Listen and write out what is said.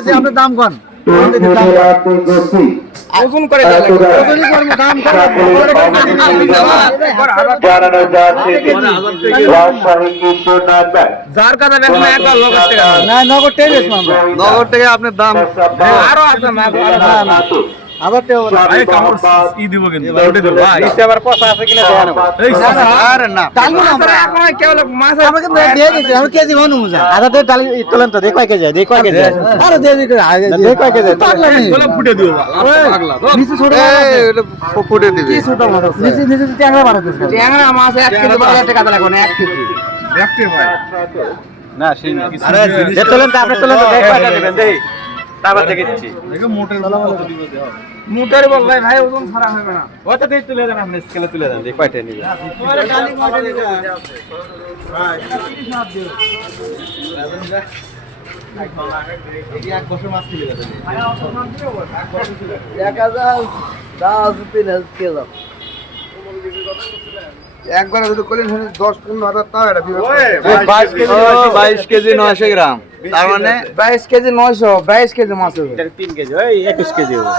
বলতেছি আপনি দাম কোন ওজন করে ওজনই করবো দাম জানানো যাচ্ছে রাজশাহী কৃষ্ণনাথ ব্যাংক যার কথা বেশি না একবার লোকের টাকা না নগদ টাকা বেশি আমরা নগদ টাকা আপনার দাম আরো আছে না আবার টাকা ভাই কামড় ই দিব কিন্তু ওটা দেব ভাই ইসে আবার পয়সা আছে কিনা দেয়া না এই আরে না টালবো না আমরা। এখন কেবল মাছ আমাকে দিয়ে দিতে আমি কেজি মানু মুজা আধা তো ডালি তোলেন তো দেখ কয় কেজি দেখ কয় কেজি আরে দিয়ে দিতে আগে দেখ কয় কেজি পাগলা নেই বলে ফুটে দিও পাগলা তো নিচে ছোট ফুটে দিবি কি ছোট মাছ আছে নিচে নিচে ট্যাংরা বাড়াতে ট্যাংরা মাছ 1 কেজি বলে টাকা লাগবে না 1 কেজি দেখতে ভাই না সেই না আরে যে তোলেন তো আপনি তোলেন তো দেখ কয়টা দিবেন দেই তারপর দেখেছি দেখো মোটের কত দিব দেও মুটার বল ভাই ওজন ছাড়া হবে না ওটা দিয়ে তুলে দেন আপনি স্কেলে তুলে দেন দেখ কয়টা নিবে ডালি কয়টা নিবে একবার যদি করেন 10-15 হাজার টাকা এটা 22 কেজি 900 গ্রাম তার মানে 22 কেজি 900 22 কেজি মাছ হবে 3 কেজি ওই 21 কেজি হবে